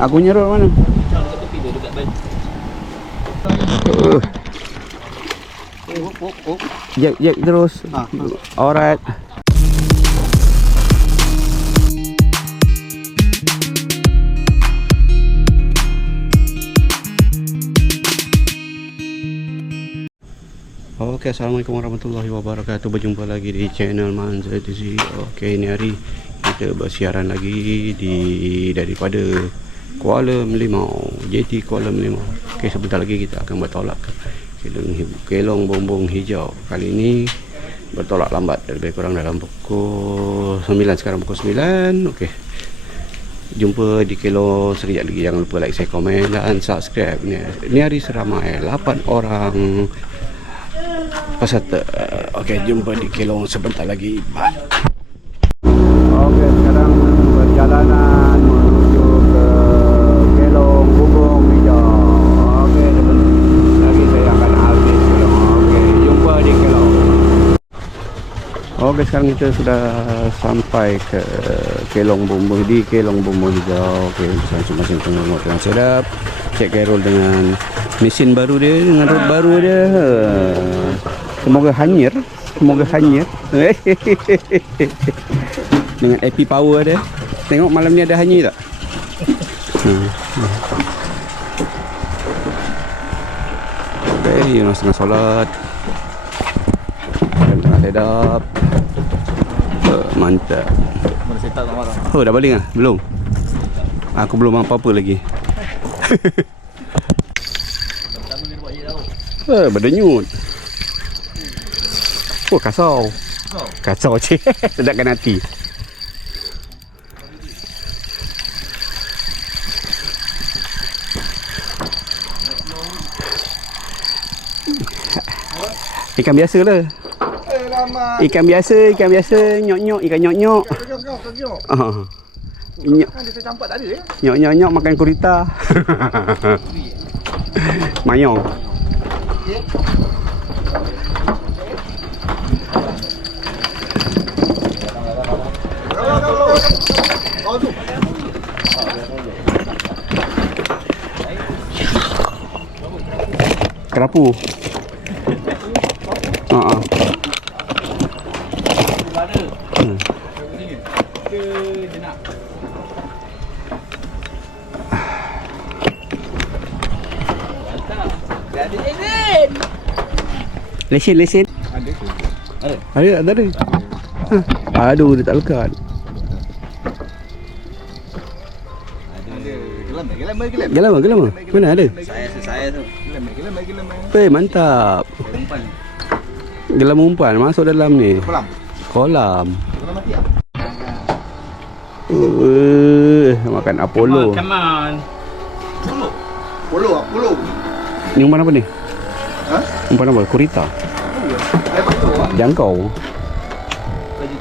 Aku nyerut mana? Jek terus. Alright. Oke, assalamualaikum warahmatullahi wabarakatuh. Berjumpa lagi di channel Manzai TV. Oke, ini hari kita bersiaran lagi daripada Kuala Merlimau, JT Kuala Merlimau. Oke, sebentar lagi kita akan bertolak ke Kelong Bumbung Hijau. Kali ini bertolak lambat, lebih kurang dalam pukul 9. Sekarang pukul 9. Oke, jumpa di Kelong sekejap lagi. Jangan lupa like, share, komen dan subscribe. Ini hari seramai 8 orang peserta. Oke, jumpa di Kelong sebentar lagi. Bye. Oke, sekarang perjalanan menuju ke Kelong Bumbung Hijau. Oke, sebentar lagi saya akan habis Kelong. Oke, jumpa di Kelong. Oke, sekarang kita sudah sampai ke Kelong Bumbung, di Kelong Bumbung Hijau. Oke, masing-masing tengok dengan sedap. Cek Carol dengan mesin baru dia, dengan road baru dia. Semoga hanyir, dengan AP power dia. Tengok malam ni ada hanyir tak? Okay, Yunus tengah solat, tengah sedap. Mantap. Oh, dah balik lah? Belum? Aku belum apa-apa lagi. Berdenyut. Oh, kasau cik. Sedapkan hati. Ikan biasa lah. Ikan biasa, nyok-nyok, ikan nyok-nyok. Nyok-nyok makan kurita. Mayong. Kerapu. Lesen. Ada. Aduh, dia tak lekat. Gelam. Mana ada? Saya tu. Mantap. Gelam umpan masuk dalam ni. Kolam. Makan Apollo. Come on. Apollo. Ni umpan apa ni? Umpan apa? Kurita. Jangkau.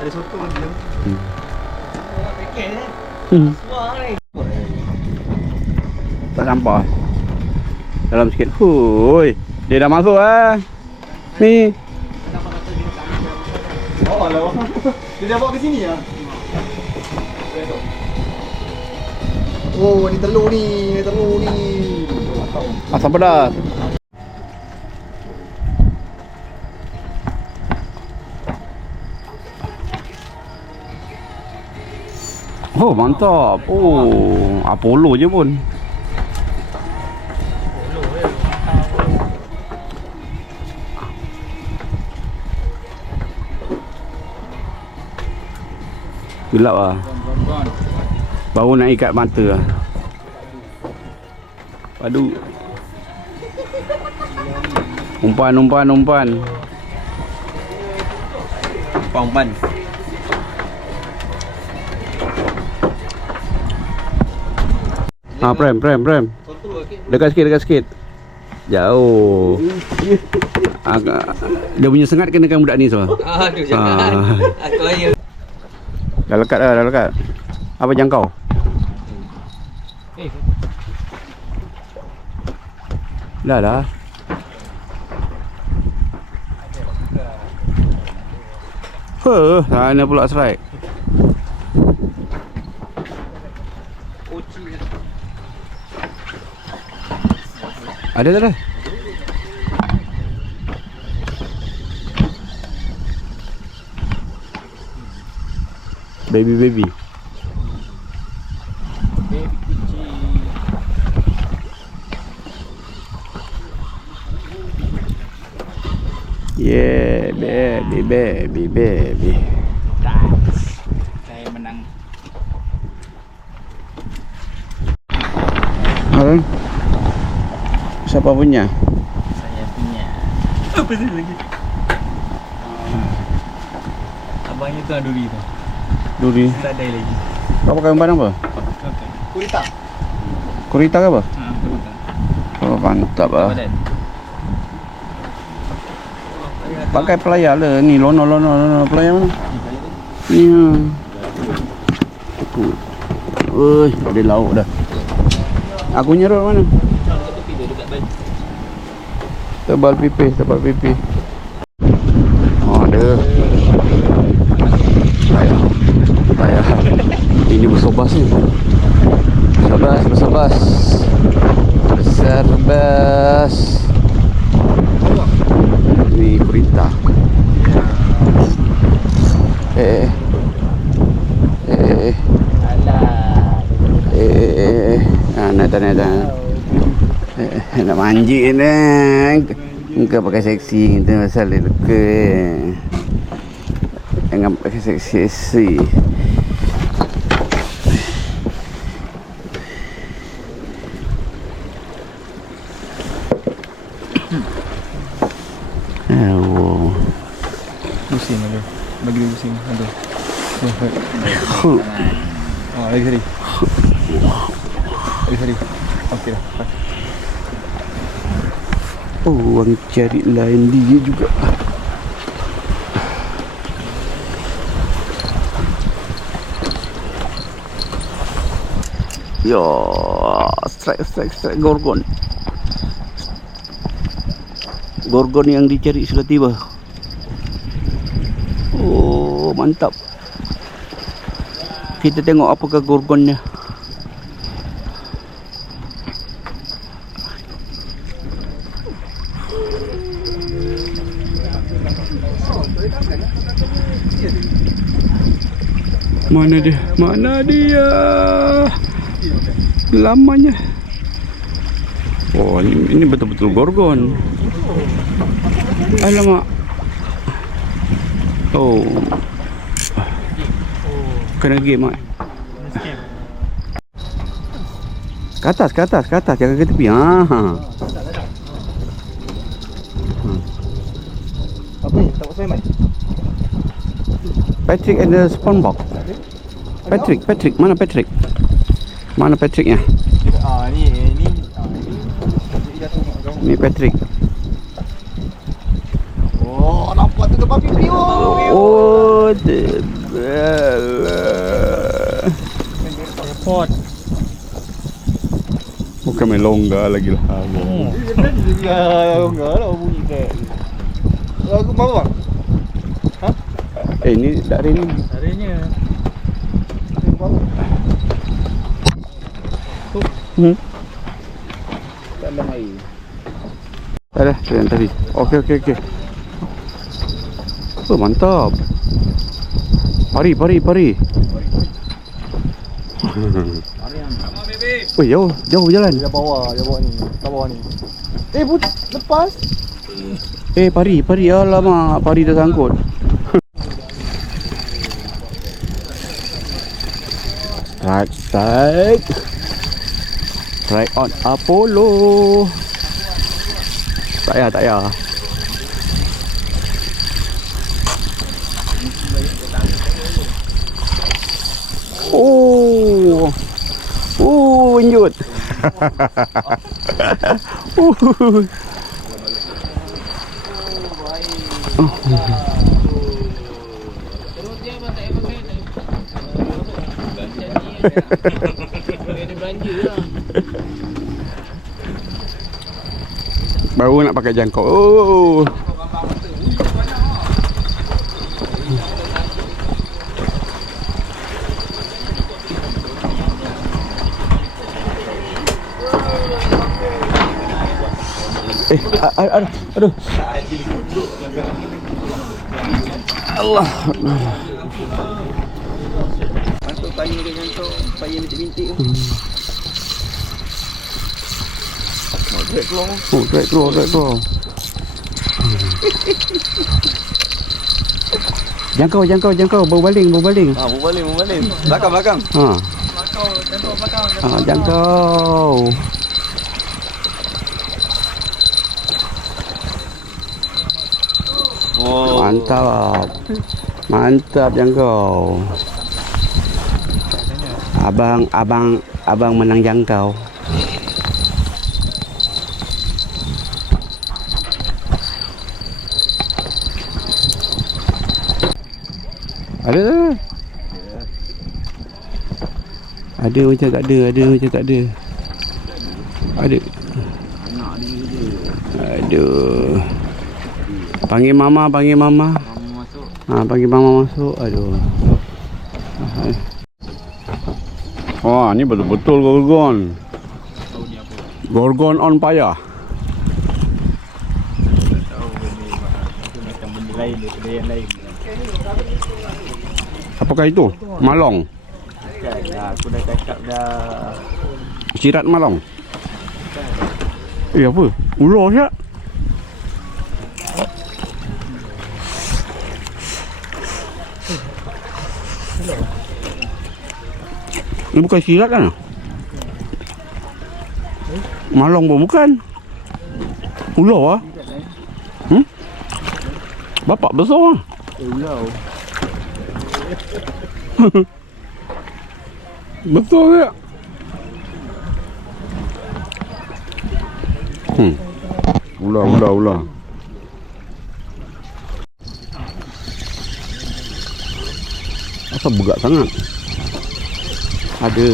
Ada soto dia. Tak sampah. Dalam sikit. Hui. Dia dah masuk Ni. Oh, lah. Dia dah bawa ke sini ya? Oh, ni telur ni. Asam pedas. Oh, mantap. Oh, Apollo je pun. Gelap lah. Baru nak ikat mata lah. Padu. Umpan. Prem. Dekat sikit. Jauh. Dia punya sengat kenakan budak ni semua. Aduh, jangan. Aku air. Dah lekat. Apa jangkau? Dah. Sana pula strike. Ada tak ada? Baby. Baby kucing. Yeah, baby. Saya menang. Alright. Siapa punya? Saya punya. Apa sih lagi? Abangnya tu duri tu. Duri. Tak ada lagi. Kau pakai umpan apa? Okey. Kurita. Kurita ke apa? Kurita. Oh, mantap ah. Badan. Pakai pelayar lah. Ni lono pelayar mana? Ni ha. Oi, ada lauk dah. Aku nyerut mana? Tebal pipih. Oh, ada. Payah. Ini bersobas ni. Bersabas. Ni kurita. Alah. Nak manjik ni. Engkau pakai seksi tu pasal dia luka. Jangan pakai seksi. Oh. Pusing ada. Bagi dia pusing. Ada. Oh, lagi sekali. Okey dah. Oh, orang cari lain dia juga. Yo, strike gorgon. Gorgon yang dicari sudah tiba. Oh, mantap. Kita tengok apakah gorgonnya. Mana dia? Lamanya. Oh, ini betul-betul gorgon. Alamak. Oh. Kena game mak. Ke atas, jangan ke tepi. Apa ni? Tak pasal mai. Patrick and the SpongeBob. Patrick, mana Patrick? Mana Patricknya? Ni Patrick. Oh, nampak tu tempat pipi. Oh, the Pot. bukan main longgar lagi lah. Enggak lah bunyi kayak. Aku mau bang. Ni dari ni. Harinya. Dalam air. Ada yang tadi. Okey. Oh, mantap. Pari. Oh, jauh jalan. Dia bawah ni. Kat bawah ni. Lepas. Pari. Alamak, pari dah sangkut. Strike on Apollo. Tak payah. Oh, lanjut. Baru nak pakai jangkau. Oh. Aduh, aduh. Allah. Masuk payung dia nyantuk, payung bintik-bintik tu. Drag keluar. Oh, drag keluar. Jangkau, bau baling. Ha, balik. Belakang. Ha. Jangkau. Jangkau. Oh. Mantap jangkau. Abang menang jangkau. Ada macam tak ada, Ada. Aduh. Panggil mama. Masuk. Panggil mama masuk. Aduh. Wah, ni betul-betul gorgon. Tahu ni apa? Gorgon on fire. Tahu benda macam benda lain daripada yang lain. Apakah itu? Malong. Kan, aku dah cakap dah. Sirat malong. Apa? Ular siap. Ini bukan sirat kan? Malong pun bukan. Ular lah. Bapak besar lah. Ular. Betul tak? Ular. Asal begak sangat? Ada.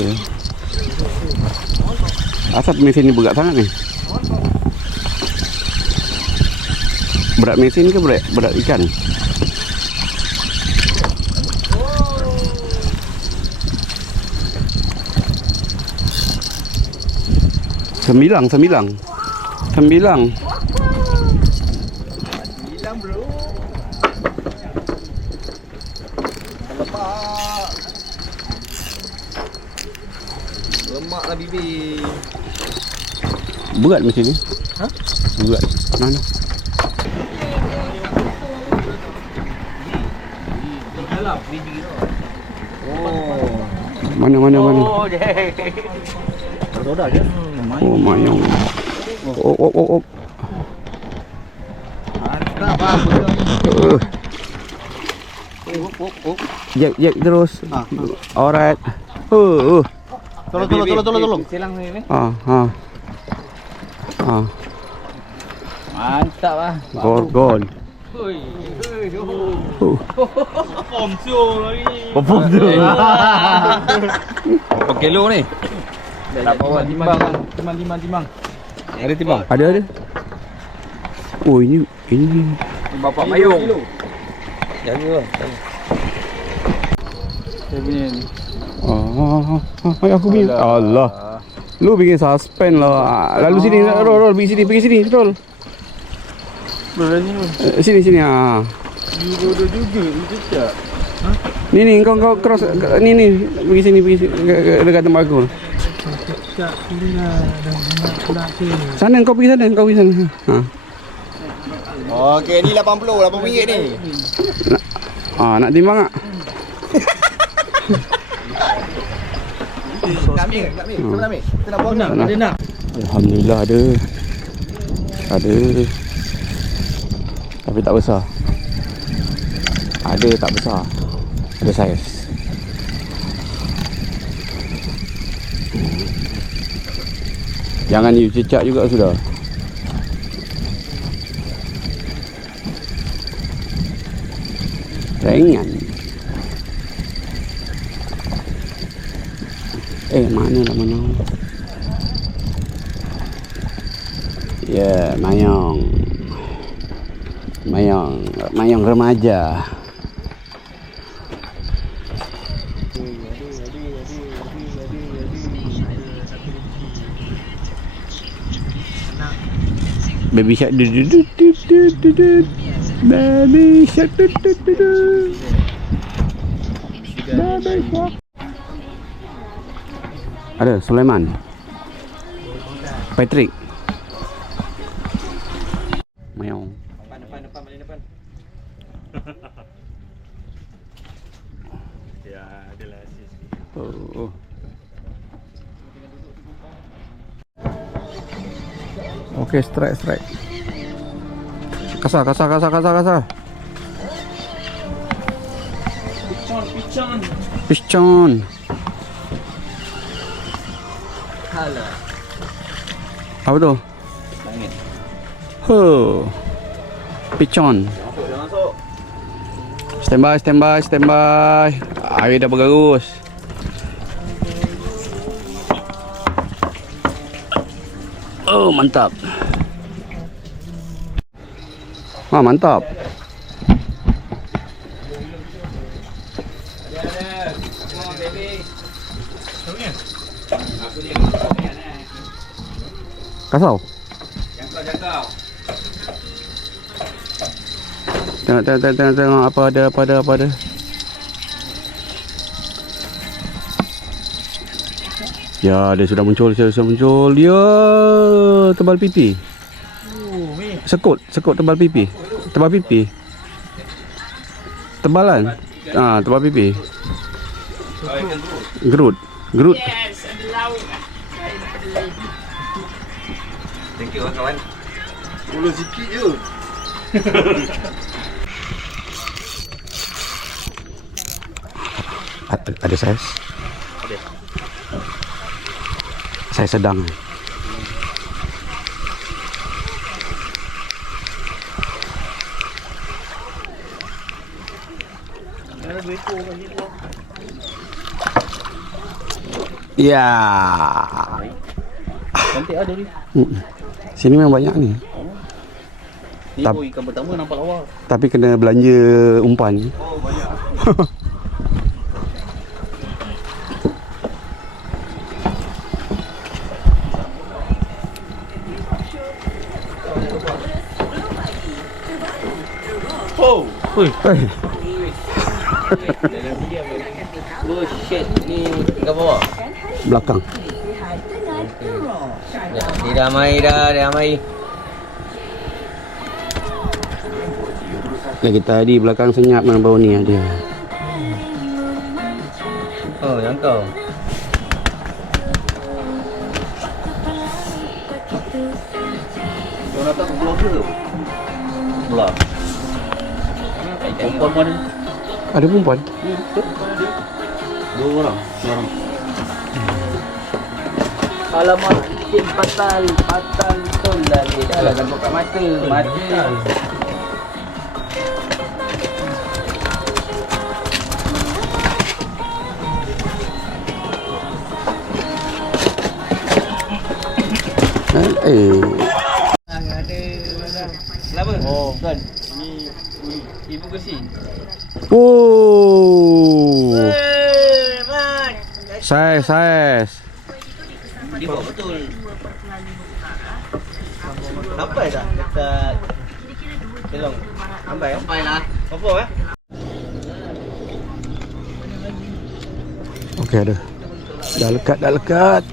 Asal mesin ni begak sangat ni? Berat mesin ke berat ikan? Sembilang. Bro. Lemak lah bibir. Berat macam ni? Ha? Berat. Mana? Dalam bibir tu. Oh. Mana? Oh, deh. Bersodak je. Oh, mayong. Oh. Mantap ah. Jek terus. Ha. Alright. Tolong. Silang ni. Mantap ah. Gorgon. Pom siul lagi. Pom siul. Berapa kilo ni? Tak bawa timbang. Ada timbang? Ada. Oh, ini Bapak mayung. Jaga. Saya punya ni. Aku punya. Allah. Lu bikin suspend lah. Lalu sini, roll, pergi sini, roll. Berani ni. Sini. Bodoh juga ni cakap. Ni kau cross ni pergi sini dekat tempat aku. Tak pula dah nak Sana kau pergi sana. Ha. Okey, ni RM80 ni. Nak timbang tak? Nak ambil. Kita nak buang nak. Ada nak. Alhamdulillah ada. Tapi tak besar. Ada tak besar. Ada saiz. Jangan you cecak juga sudah. Ringan. Mana. Ya, mayong remaja. Baby shark du du du du du du du. Baby shark du du du du. Baby shark. Ada Sulaiman, Patrick, Mayong. Depan balik depan. Ya, adalah sis. Oh. Okey, strike. Kasar. Pichon. Hala. Apa tu? Langit. Pichon. Masuk. Standby. Air dah bergarus. Oh, mantap. Mantap. Kasau. Jangkau. Tengok apa ada. Ya, dia sudah muncul. Ya, tebal pipi. Sekut tebal pipi. Tebalan. Tebal pipi. Gerut. Yes, ada lauk. Thank you kawan. Ulu sikit je. Ada saiz? Ada. Saiz sedang. Ya. Cantik ada ni. Sini memang banyak ni. Ni ikan pertama nampak lawa. Tapi kena belanja umpan. Oh, banyak. Oh, oh shit, ni kat bawah. Belakang. Dia dah mai. Lagi tadi belakang senyap mana bau ni dia. Oh, yang kau. Kau nak tahu blog ke? Blog. Perempuan mana? Ada perempuan? Dua orang. Alamak, bikin patal betul lah dia. Dah lah tengok kat mata. Lama? Oh, bukan. Ni ibu kesi. Oh. Saiz. Dia buat betul. Sampai tak dekat Kelong? Sampai lah. Apa Okey, ada. Dah lekat.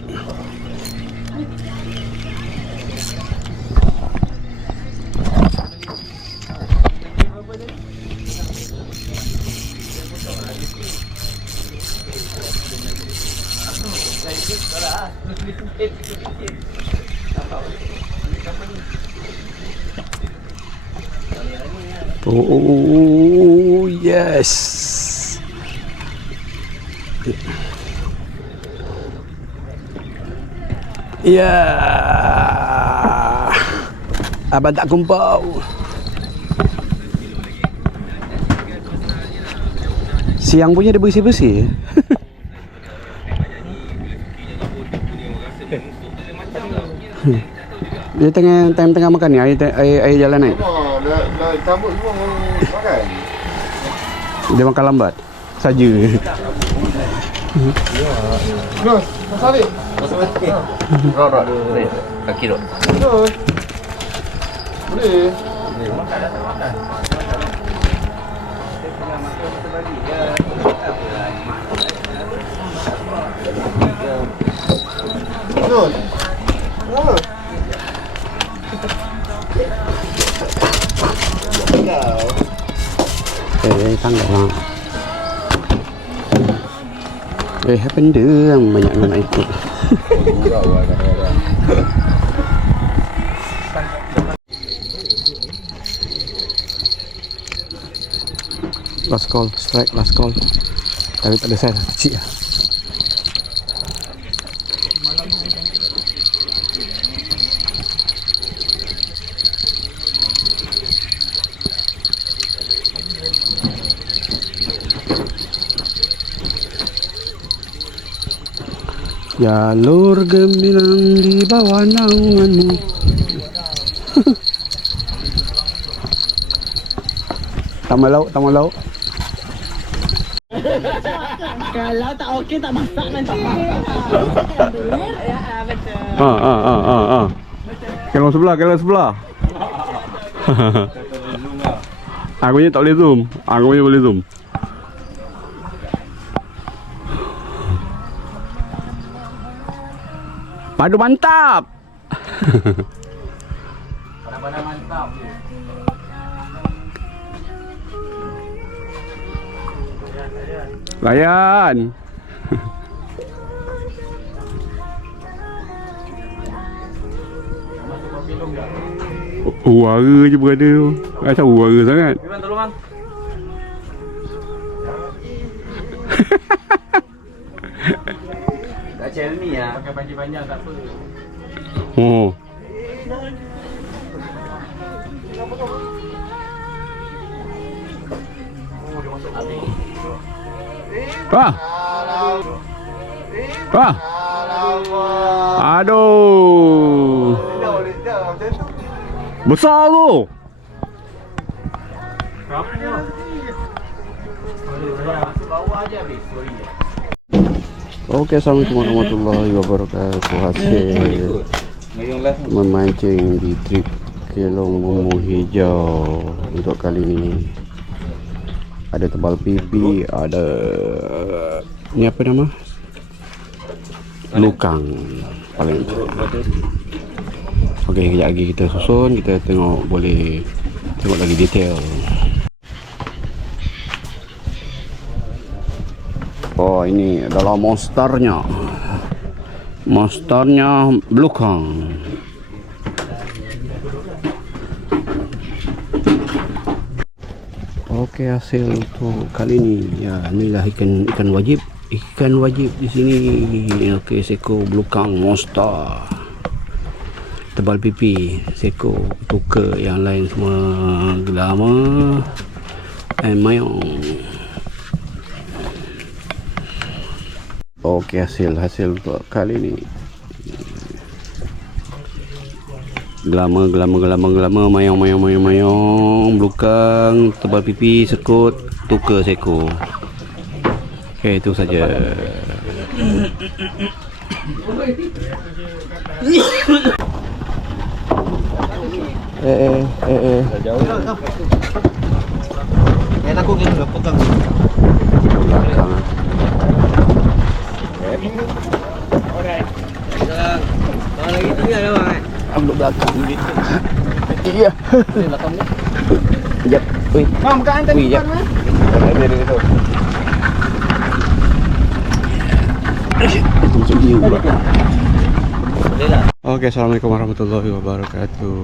Oh, yes. Ya. Abang tak kumpau. Siang punya dia bersih-bersih. Dia tengah makan ni, air jalan naik. Dah cabut semua makan. Dia makan lambat saja. Terus, Salih. Rot. Kaki rot. Terus. Boleh. Makan dah tak makan. Dia tengah makan kita bagi dia. Apalah ni mak. Betul. Oh. Tangga lah. Apa benda yang banyak nak ikut. Gurau lah kadang-kadang. Last call, strike last call. Tapi tak ada saya lah, kecil lah. Jalur gemilang di bawah naunganmu. Taman laut, taman laut. Kalau tak okey tak masak nanti. Ya, betul. Kelong sebelah, kelong sebelah. Aku punya tak boleh zoom. Aku punya boleh zoom. Padu mantap. Pada mantap. Layan. Wara je berada tu. Macam wara sangat. Bang tolong bang. Dah channel ni lah. Pakai baju panjang tak apa. Oh. Wah. Wah. Aduh. Besar tu. Bawah aja habis. Sorry. Okey, assalamualaikum warahmatullahi wabarakatuh. Hasil memancing di trip Kelong Bumbu Hijau untuk kali ini. Ada tebal pipi, ada ni apa nama? Lukang paling. Okey, kejap lagi kita susun, kita tengok boleh tengok lagi detail. Oh, ini adalah monsternya. Monsternya Lukang. Okey, hasil untuk kali ini ya, inilah ikan wajib. Ikan wajib di sini. Okey, seko Lukang monster. Tebal pipi, seko tuker, yang lain semua gelama mayong. Okey, hasil untuk kali ini. Gelama, mayong, belukang, tebal pipi, sekut, tuker seko. Okey, itu saja. Jauh lah. Enak aku gitu lah, potong. Belakang. Alright. Kalau lagi tinggal dah bang. Ambil belakang gitu. Iya. Ni belakang ni. Sekejap. Oi. Mam, buka anten depan mah. Ada tu. Itu macam dia pula. Boleh lah. Okey, assalamualaikum warahmatullahi wabarakatuh.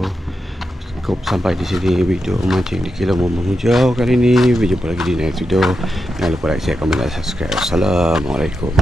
Cukup sampai di sini video mancing di Kelong Bumbu Hijau kali ini. Jumpa lagi di next video. Jangan lupa like, share, komen dan subscribe. Assalamualaikum.